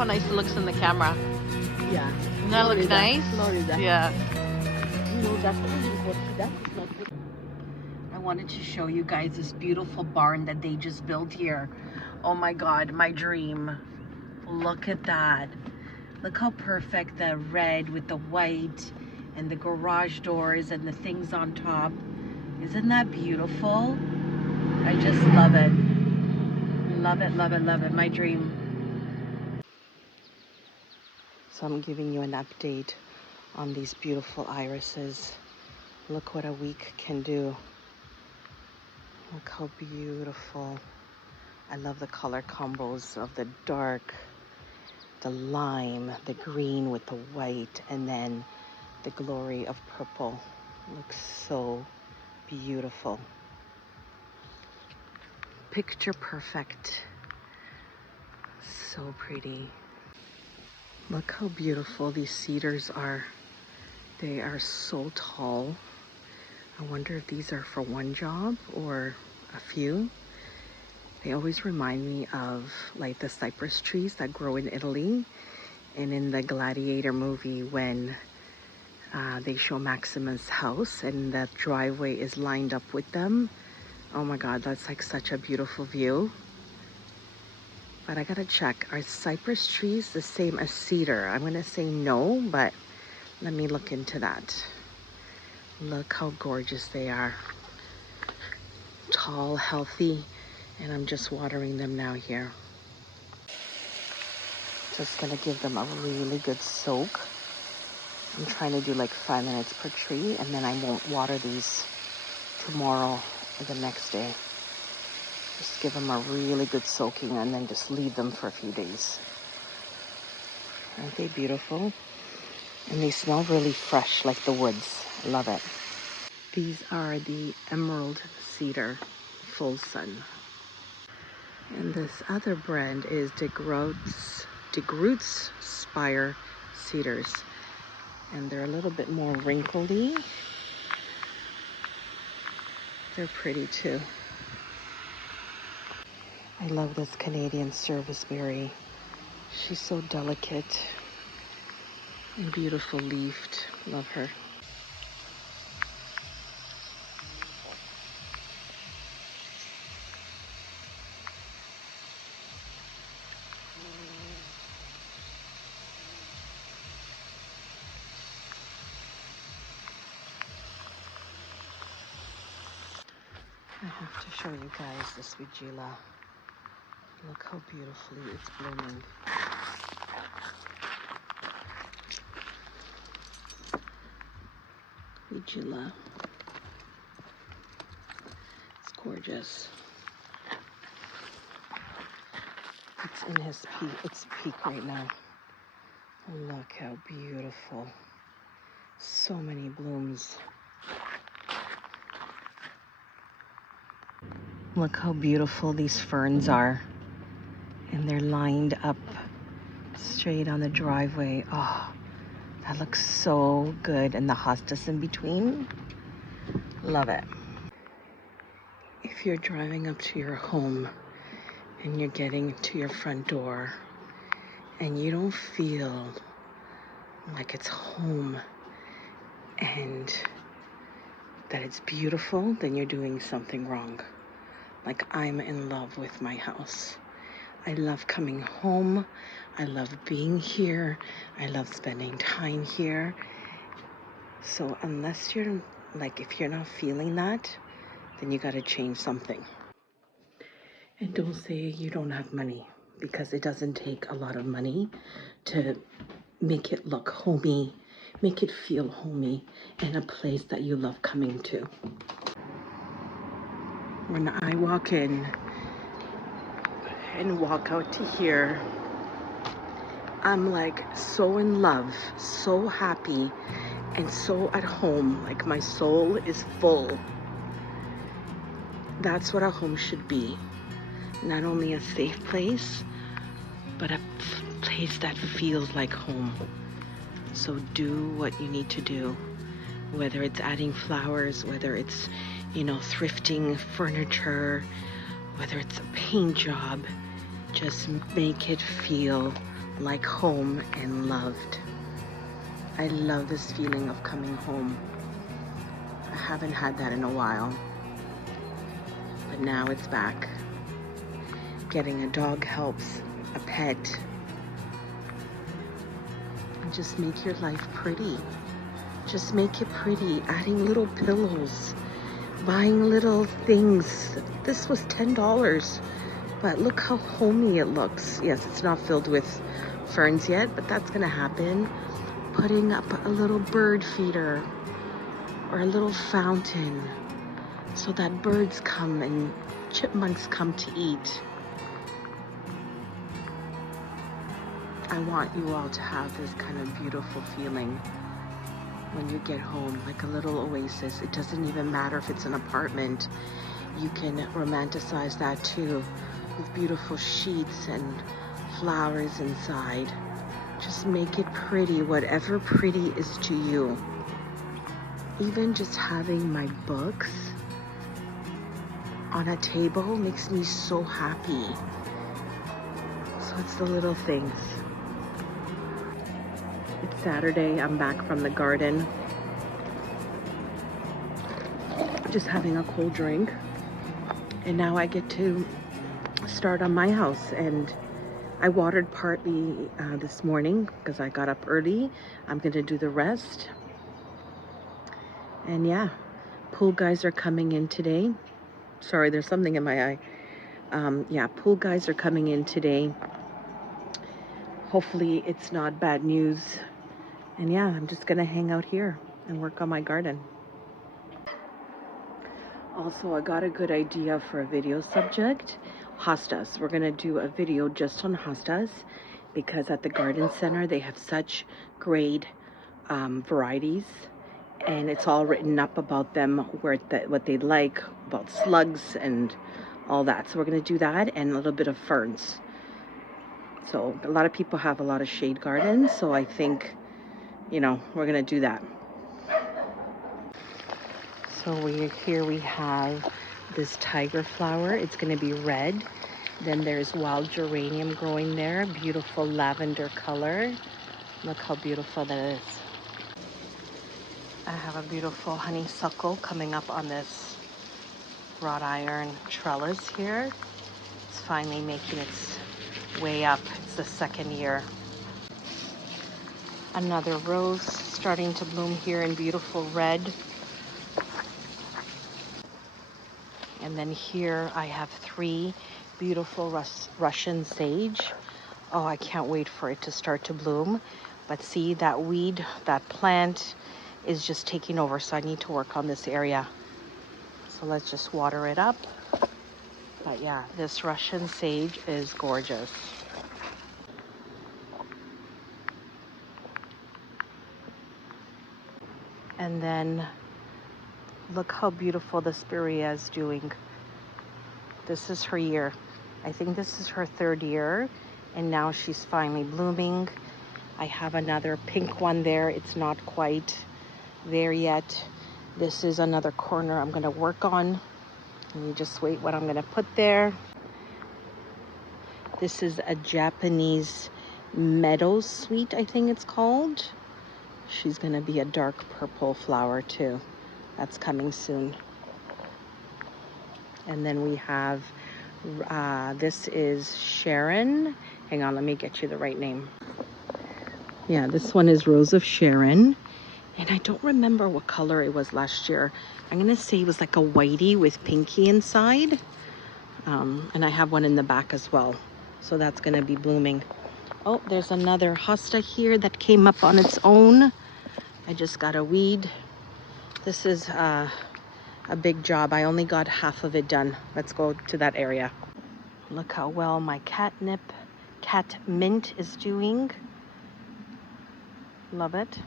how nice it looks in the camera. Yeah. Doesn't that look nice? Florida. Yeah. No, that's what that is not good. I wanted to show you guys this beautiful barn that they just built here. Oh my God, my dream. Look at that. Look how perfect the red with the white and the garage doors and the things on top. Isn't that beautiful? I just love it. Love it, love it, love it. My dream. So I'm giving you an update on these beautiful irises. Look what a week can do. Look how beautiful. I love the color combos of the dark, the lime, the green with the white, and then the glory of purple. Looks so beautiful. Picture perfect. So pretty. Look how beautiful these cedars are. They are so tall. I wonder if these are for one job or a few. They always remind me of like the cypress trees that grow in Italy, and in the Gladiator movie when they show Maximus' house and the driveway is lined up with them. Oh my God, that's like such a beautiful view. But I gotta check, are cypress trees the same as cedar? I'm gonna say no, but let me look into that. Look how gorgeous they are. Tall, healthy, and I'm just watering them now here. Just gonna give them a really good soak. I'm trying to do like 5 minutes per tree, and then I won't water these tomorrow or the next day. Just give them a really good soaking and then just leave them for a few days. Aren't they beautiful? And they smell really fresh like the woods. I love it. These are the emerald cedar full sun. And this other brand is de Groot's Spire cedars. And they're a little bit more wrinkly. They're pretty too. I love this Canadian serviceberry. She's so delicate and beautiful leafed. Love her. I have to show you guys this Vigila. Look how beautifully it's blooming. Vigila. It's gorgeous. It's in its peak right now. Look how beautiful. So many blooms. Look how beautiful these ferns are. And they're lined up straight on the driveway. Oh, that looks so good. And the hostas in between. Love it. If you're driving up to your home and you're getting to your front door and you don't feel like it's home and that it's beautiful, then you're doing something wrong. Like, I'm in love with my house. I love coming home. I love being here. I love spending time here. So unless you're like, if you're not feeling that, then you got to change something. And don't say you don't have money, because it doesn't take a lot of money to make it look homey, make it feel homey, and a place that you love coming to. When I walk in and walk out to here, I'm like so in love, so happy, and so at home. Like, my soul is full. That's what a home should be. Not only a safe place, but a place that feels like home. So do what you need to do, whether it's adding flowers, whether it's, thrifting furniture, whether it's a paint job. Just make it feel like home and loved. I love this feeling of coming home. I haven't had that in a while, but now it's back. Getting a dog helps, a pet. And just make your life pretty. Just make it pretty. Adding little pillows, buying little things. This was $10, but look how homey it looks. Yes, it's not filled with ferns yet, but that's gonna happen. Putting up a little bird feeder or a little fountain so that birds come and chipmunks come to eat. I want you all to have this kind of beautiful feeling when you get home, like a little oasis. It doesn't even matter if it's an apartment. You can romanticize that too, with beautiful sheets and flowers inside. Just make it pretty, whatever pretty is to you. Even just having my books on a table makes me so happy. So it's the little things. It's Saturday, I'm back from the garden. Just having a cold drink. And now I get to start on my house. And I watered partly this morning because I got up early. I'm gonna do the rest. And yeah, pool guys are coming in today. Sorry, there's something in my eye. Yeah, pool guys are coming in today. Hopefully it's not bad news. And yeah, I'm just gonna hang out here and work on my garden. Also, I got a good idea for a video subject. Hostas. We're gonna do a video just on hostas because at the garden center they have such great varieties, and it's all written up about them, what they like, about slugs and all that. So we're gonna do that and a little bit of ferns. So a lot of people have a lot of shade gardens, so I think, you know, we're gonna do that. So here we have this tiger flower. It's gonna be red. Then there's wild geranium growing there, beautiful lavender color. Look how beautiful that is. I have a beautiful honeysuckle coming up on this wrought iron trellis here. It's finally making its way up. It's the second year. Another rose starting to bloom here in beautiful red. And then here I have 3 beautiful Russian sage. Oh, I can't wait for it to start to bloom. But see, that weed, that plant is just taking over, so I need to work on this area. So let's just water it up. But yeah, this Russian sage is gorgeous. And then look how beautiful the spirea is doing. This is her year. I think this is her 3rd year, and now she's finally blooming. I have another pink one there. It's not quite there yet. This is another corner I'm gonna work on. Let me just wait what I'm gonna put there. This is a Japanese meadow sweet, I think it's called. She's gonna be a dark purple flower too. That's coming soon. And then we have, this is Sharon. Hang on, let me get you the right name. Yeah, this one is Rose of Sharon. And I don't remember what color it was last year. I'm gonna say it was like a whitey with pinky inside. And I have one in the back as well. So that's gonna be blooming. Oh, there's another hosta here that came up on its own. I just got a weed. This is a big job. I only got half of it done. Let's go to that area. Look how well my cat mint is doing. Love it.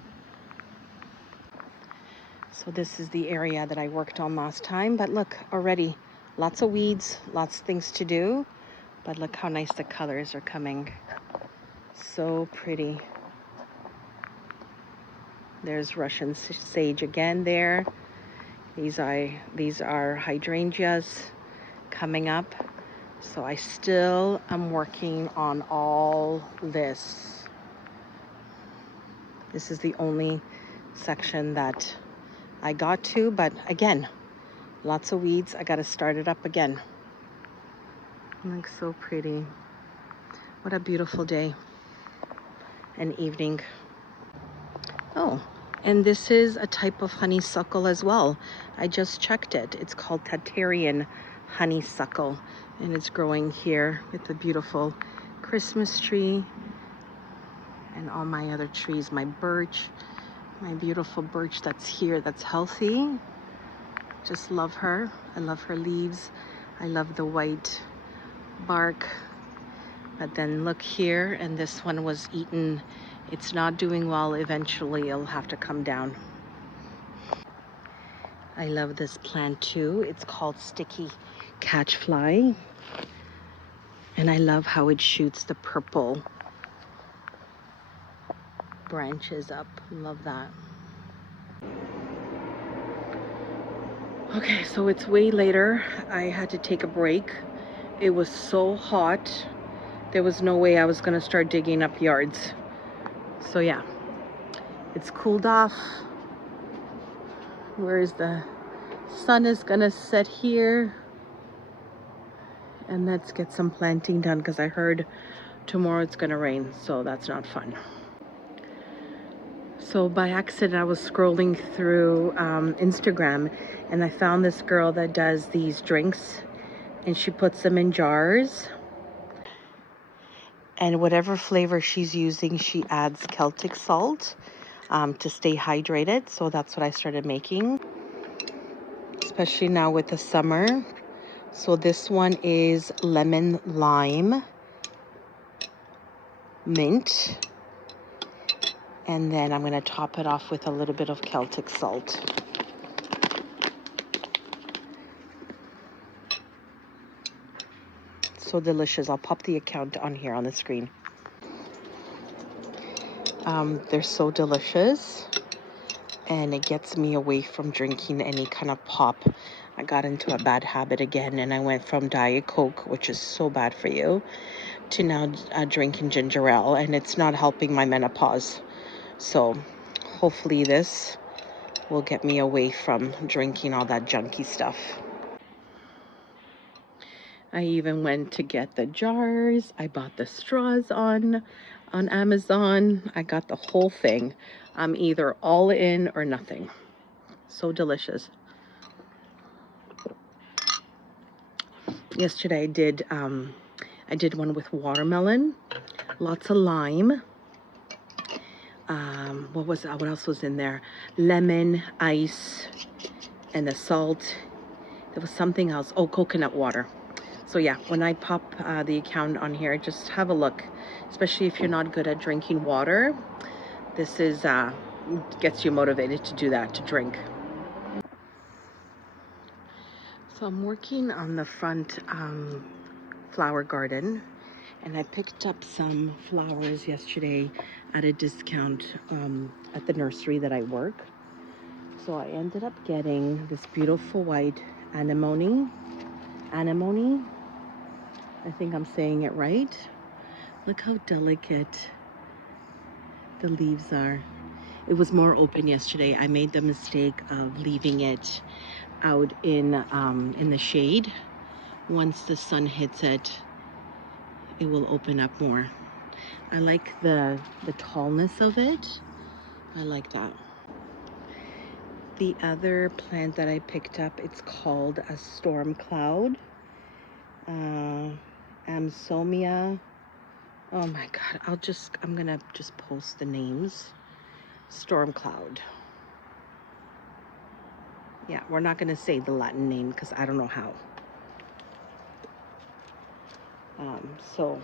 So this is the area that I worked on last time, but look, already lots of weeds, lots of things to do, but look how nice the colors are coming. So pretty. There's Russian sage again there. These are hydrangeas coming up. So I still am working on all this. This is the only section that I got to, but again, lots of weeds. I got to start it up again. It looks so pretty. What a beautiful day and evening. Oh, and this is a type of honeysuckle as well. I just checked it. It's called Tatarian honeysuckle, and it's growing here with the beautiful Christmas tree and all my other trees. My birch, my beautiful birch that's here, that's healthy. Just love her. I love her leaves. I love the white bark. But then look here, and this one was eaten. It's not doing well. Eventually it'll have to come down. I love this plant too. It's called sticky catchfly. And I love how it shoots the purple branches up. Love that. Okay, so it's way later. I had to take a break. It was so hot. There was no way I was gonna start digging up yards. So yeah, it's cooled off. Where's the sun is gonna set here. And let's get some planting done because I heard tomorrow it's gonna rain, so that's not fun. So by accident, I was scrolling through Instagram, and I found this girl that does these drinks, and she puts them in jars. And whatever flavor she's using, she adds Celtic salt to stay hydrated. So that's what I started making, especially now with the summer. So this one is lemon lime mint. And then I'm going to top it off with a little bit of Celtic salt. So delicious. I'll pop the account on here on the screen. They're so delicious. And it gets me away from drinking any kind of pop. I got into a bad habit again, and I went from Diet Coke, which is so bad for you, to now drinking ginger ale, and it's not helping my menopause. So hopefully this will get me away from drinking all that junky stuff. I even went to get the jars. I bought the straws on Amazon. I got the whole thing. I'm either all in or nothing. So delicious. Yesterday I did one with watermelon, lots of lime. What else was in there? Lemon, ice, and the salt. There was something else. Oh, coconut water. So yeah, when I pop the account on here, just have a look. Especially if you're not good at drinking water, this is gets you motivated to do that, to drink. So I'm working on the front flower garden, and I picked up some flowers yesterday at a discount at the nursery that I work. So I ended up getting this beautiful white anemone. I think I'm saying it right. Look how delicate the leaves are. It was more open yesterday. I made the mistake of leaving it out in the shade. Once the sun hits it, it will open up more. I like the tallness of it. I like that. The other plant that I picked up, it's called a storm cloud. Amsomia. Oh my God, I'm gonna just post the names. Storm cloud. Yeah, we're not gonna say the Latin name because I don't know how. So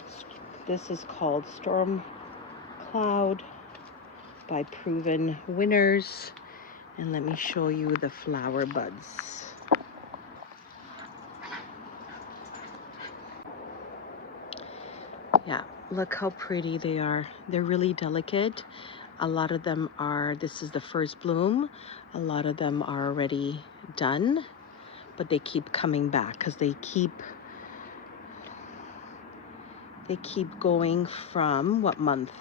this is called Storm Cloud by Proven Winners. And let me show you the flower buds. Yeah, look how pretty they are. They're really delicate. A lot of them are, this is the first bloom. A lot of them are already done, but they keep coming back because they keep They keep going from what month?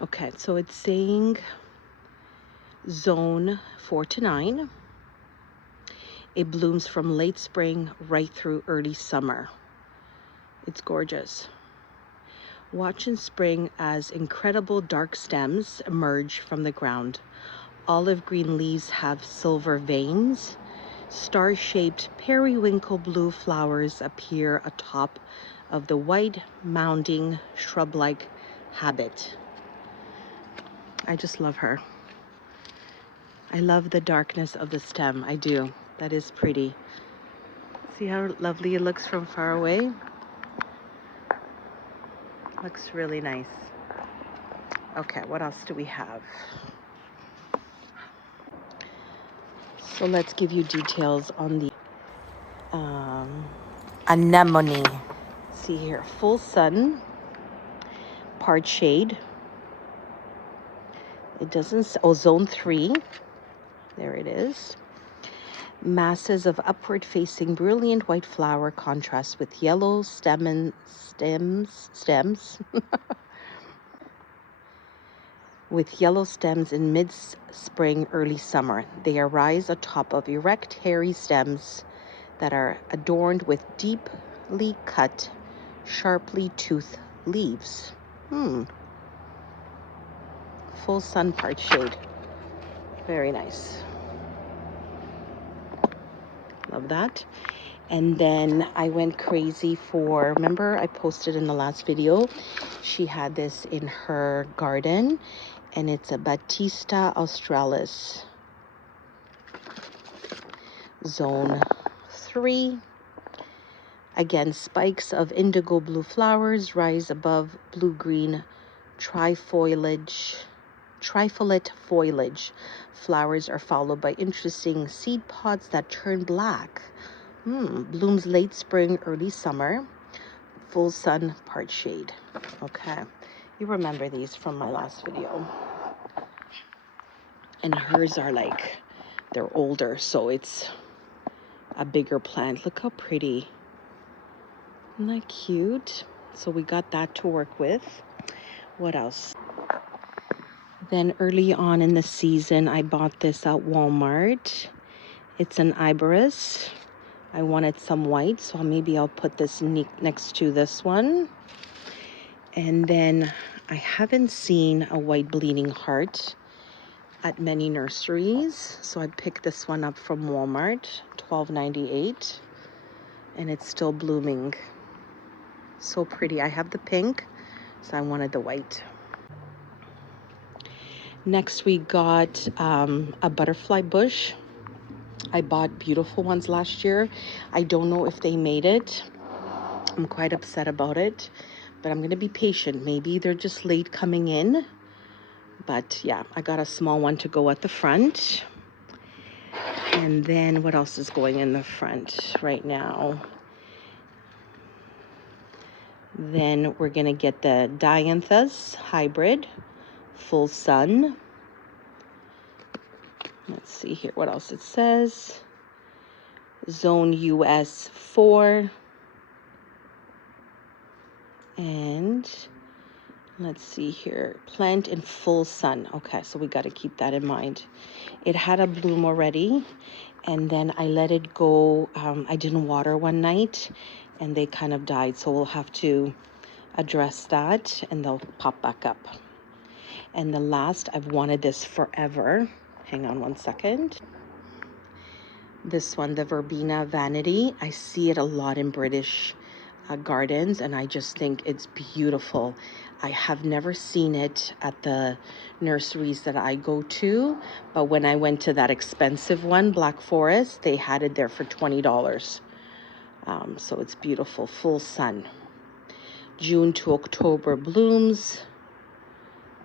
Okay, so it's saying zone 4 to 9. It blooms from late spring right through early summer. It's gorgeous. Watch in spring as incredible dark stems emerge from the ground. Olive green leaves have silver veins. Star-shaped periwinkle blue flowers appear atop of the white mounding shrub-like habit. I just love her. I love the darkness of the stem. I do. That is pretty. See how lovely it looks from far away? Looks really nice. Okay, what else do we have? So let's give you details on the anemone. See here, full sun, part shade. It doesn't, zone 3. There it is. Masses of upward facing brilliant white flower contrast with yellow stems with yellow stems in mid-spring, early summer. They arise atop of erect, hairy stems that are adorned with deeply cut, sharply toothed leaves. Full sun, part shade. Very nice. Love that. And then I went crazy for, remember I posted in the last video, she had this in her garden, and it's a Baptisia australis. Zone 3. Again, spikes of indigo blue flowers rise above blue-green trifoliate foliage. Flowers are followed by interesting seed pods that turn black. Blooms late spring, early summer. Full sun, part shade. Okay, you remember these from my last video. And hers are like, they're older, so it's a bigger plant. Look how pretty. Isn't that cute? So we got that to work with. What else? Then early on in the season, I bought this at Walmart. It's an iberis. I wanted some white, so maybe I'll put this next to this one. And then I haven't seen a white bleeding heart at many nurseries, so I picked this one up from Walmart, $12.98, and it's still blooming. So pretty. I have the pink, so I wanted the white. Next we got a butterfly bush. I bought beautiful ones last year. I don't know if they made it. I'm quite upset about it, but I'm gonna be patient. Maybe they're just late coming in. But yeah, I got a small one to go at the front. And then what else is going in the front right now? Then we're gonna get the dianthus hybrid, full sun. Let's see here what else it says. Zone US 4. And let's see here, plant in full sun. Okay, so we got to keep that in mind. It had a bloom already, and then I let it go. I didn't water one night, and they kind of died, so we'll have to address that, and they'll pop back up. And the last, I've wanted this forever. Hang on one second. This one, the Verbena Vanity. I see it a lot in British gardens, and I just think it's beautiful. I have never seen it at the nurseries that I go to, but when I went to that expensive one, Black Forest, they had it there for $20. So it's beautiful, full sun. June to October blooms.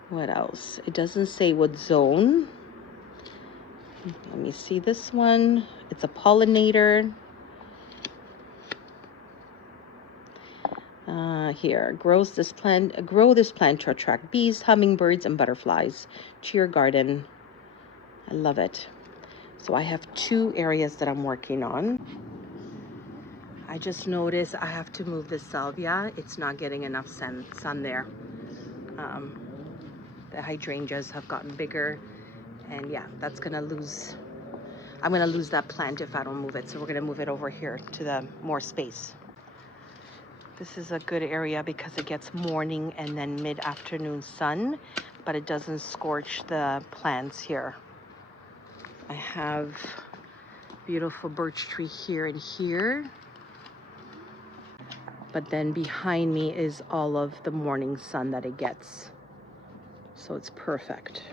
What else? It doesn't say what zone. Let me see this one. It's a pollinator. Here, grow this plant to attract bees, hummingbirds, and butterflies to your garden. I love it. So I have 2 areas that I'm working on. I just noticed I have to move the salvia. It's not getting enough sun there. The hydrangeas have gotten bigger, and yeah, that's gonna lose. I'm gonna lose that plant if I don't move it. So we're gonna move it over here to the more space. This is a good area because it gets morning and then mid-afternoon sun, but it doesn't scorch the plants here. I have beautiful birch tree here and here, but then behind me is all of the morning sun that it gets. So it's perfect.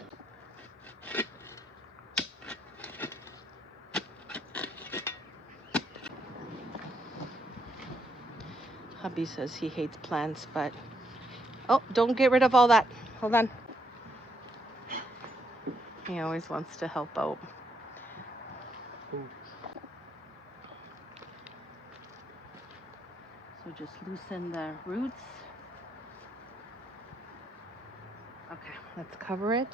Hubby says he hates plants, but oh, don't get rid of all that. Hold on. He always wants to help out. So just loosen the roots. Okay, let's cover it.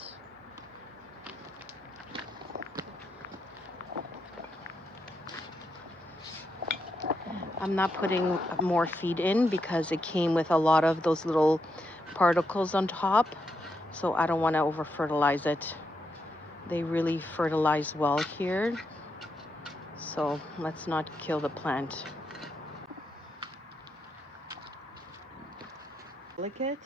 I'm not putting more feed in because it came with a lot of those little particles on top. So I don't want to over fertilize it. They really fertilize well here. So let's not kill the plant. Lick it.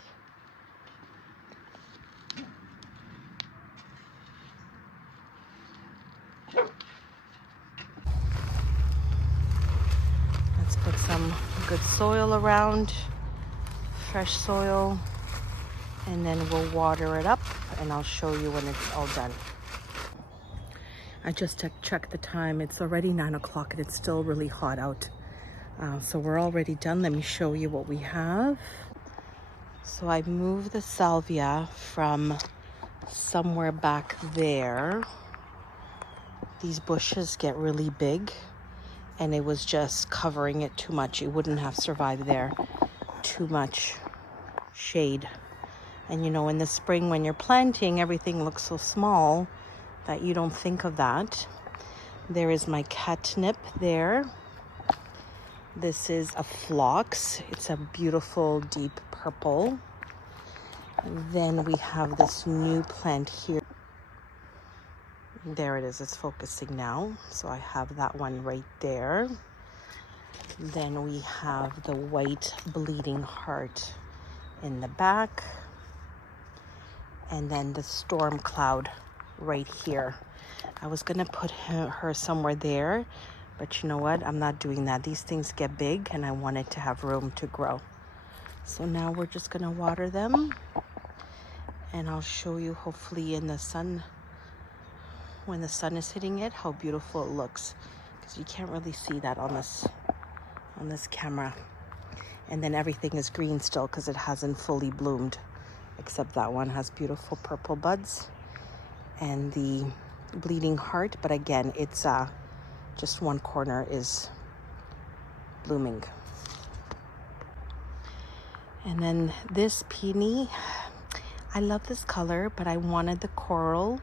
Let's put some good soil around, fresh soil, and then we'll water it up and I'll show you when it's all done. I just checked the time. It's already 9 o'clock and it's still really hot out. So we're already done. Let me show you what we have. So I moved the salvia from somewhere back there. These bushes get really big and it was just covering it too much. It wouldn't have survived there. Too much shade. And you know, in the spring when you're planting, everything looks so small that you don't think of that. There is my catnip there. This is a phlox. It's a beautiful deep purple. And then we have this new plant here. There it is, it's focusing now. So I have that one right there. Then we have the white bleeding heart in the back. And then the storm cloud right here. I was gonna put her somewhere there, but you know what? I'm not doing that. These things get big and I want it to have room to grow. So now we're just gonna water them and I'll show you hopefully in the sun, when the sun is hitting it, how beautiful it looks. Because you can't really see that on this camera. And then everything is green still because it hasn't fully bloomed, except that one has beautiful purple buds and the bleeding heart, but again, it's just one corner is blooming. And then this peony, I love this color, but I wanted the coral,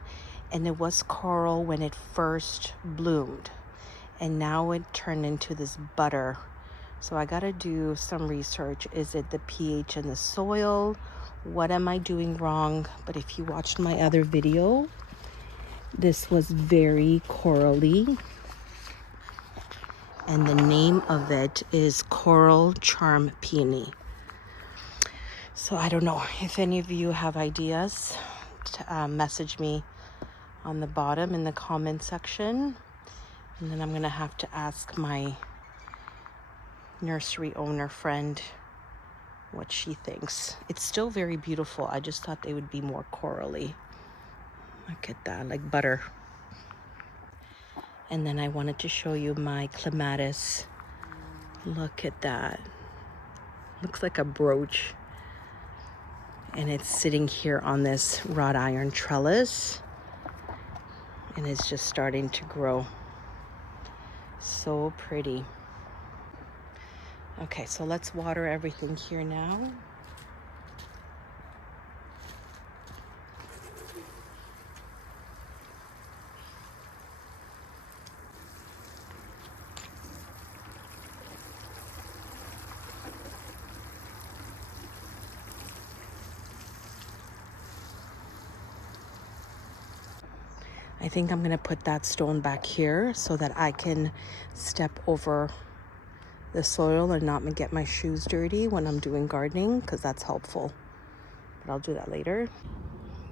and it was coral when it first bloomed, and now it turned into this butter. So I gotta do some research. Is it the pH in the soil? What am I doing wrong? But if you watched my other video, this was very corally, and the name of it is Coral Charm Peony. So I don't know if any of you have ideas, message me on the bottom in the comment section, and then I'm gonna have to ask my nursery owner friend what she thinks. It's still very beautiful. I just thought they would be more corally. Look at that, like butter. And then I wanted to show you my clematis. Look at that. Looks like a brooch. And it's sitting here on this wrought iron trellis. And it's just starting to grow. So pretty. Okay, so let's water everything here now. I think I'm gonna put that stone back here so that I can step over the soil and not get my shoes dirty when I'm doing gardening, because that's helpful. But I'll do that later.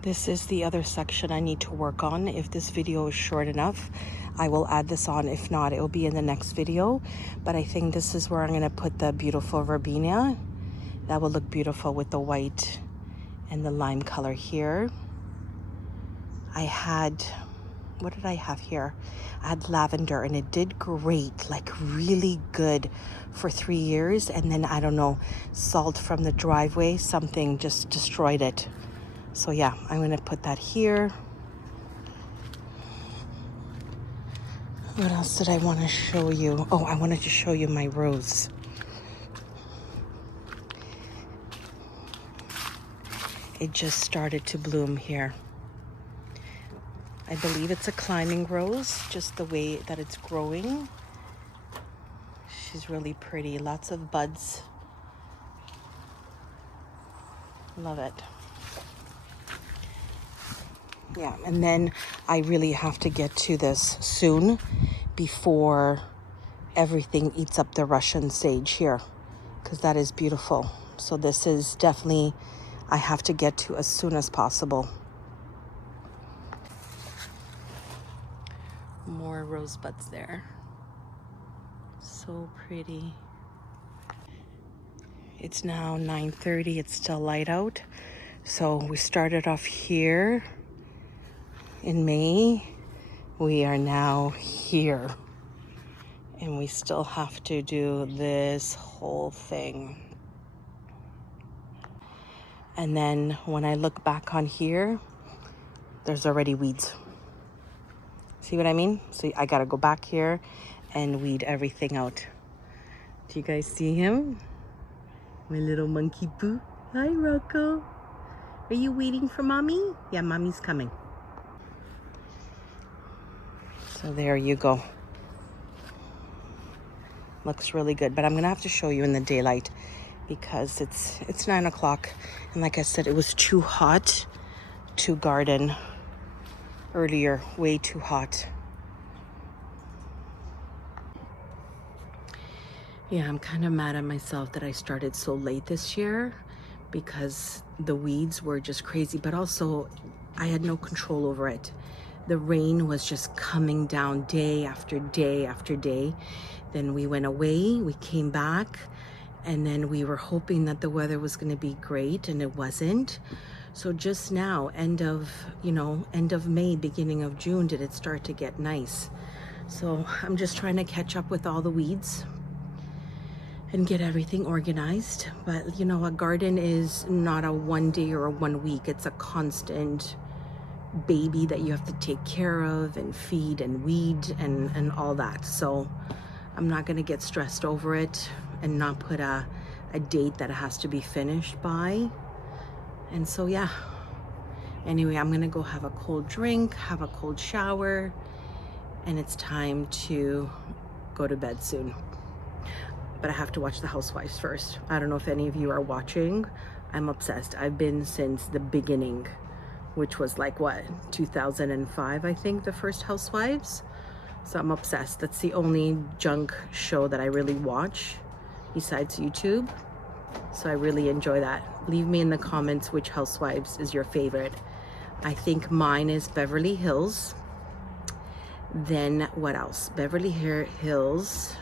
This is the other section I need to work on. If this video is short enough, I will add this on. If not, it will be in the next video. But I think this is where I'm gonna put the beautiful verbena. That will look beautiful with the white and the lime color here. I had, what did I have here? I had lavender, and it did great, like really good for 3 years. And then, I don't know, salt from the driveway, something just destroyed it. So yeah, I'm gonna put that here. What else did I want to show you? Oh, I wanted to show you my rose. It just started to bloom here. I believe it's a climbing rose, just the way that it's growing. She's really pretty, lots of buds. Love it. Yeah, and then I really have to get to this soon before everything eats up the Russian sage here, because that is beautiful. So this is definitely, I have to get to as soon as possible. More rosebuds there. So pretty. It's now 9:30. It's still light out. So we started off here in May. We are now here. And we still have to do this whole thing. And then when I look back on here, there's already weeds. See what I mean? So I gotta go back here and weed everything out. Do you guys see him? My little monkey poo. Hi, Rocco. Are you waiting for mommy? Yeah, mommy's coming. So there you go. Looks really good, but I'm gonna have to show you in the daylight because it's 9 o'clock. And like I said, it was too hot to garden earlier, way too hot. Yeah, I'm kind of mad at myself that I started so late this year because the weeds were just crazy, but also I had no control over it. The rain was just coming down day after day after day. Then we went away, we came back, and then we were hoping that the weather was going to be great, and it wasn't. So just now, end of May, beginning of June, did it start to get nice. So I'm just trying to catch up with all the weeds and get everything organized. But you know, a garden is not a 1 day or a 1 week. It's a constant baby that you have to take care of and feed and weed and all that. So I'm not going to get stressed over it and not put a date that it has to be finished by. And so yeah, anyway, I'm gonna go have a cold drink, have a cold shower, and it's time to go to bed soon. But I have to watch The Housewives first. I don't know if any of you are watching. I'm obsessed. I've been since the beginning, which was like what, 2005, I think, the first Housewives. So I'm obsessed. That's the only junk show that I really watch besides YouTube. So I really enjoy that. Leave me in the comments which Housewives is your favorite. I think mine is Beverly Hills. Then what else? Beverly Hills.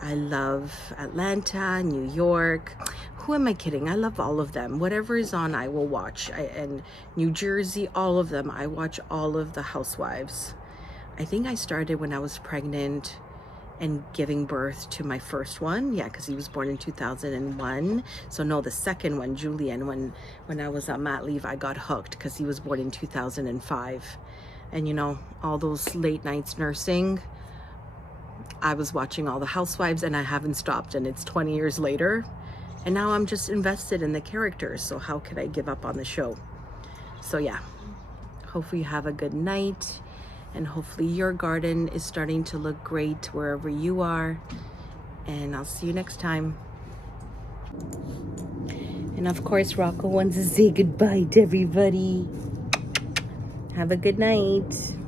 I love Atlanta, New York. Who am I kidding? I love all of them. Whatever is on, I will watch. And New Jersey, all of them. I watch all of the Housewives. I think I started when I was pregnant and giving birth to my first one. Yeah, because he was born in 2001. So no, the second one, Julian, when I was on mat leave, I got hooked because he was born in 2005. And you know, all those late nights nursing, I was watching all the Housewives and I haven't stopped, and it's 20 years later. And now I'm just invested in the characters. So how could I give up on the show? So yeah, hopefully you have a good night. And hopefully your garden is starting to look great wherever you are. And I'll see you next time. And of course, Rocco wants to say goodbye to everybody. Have a good night.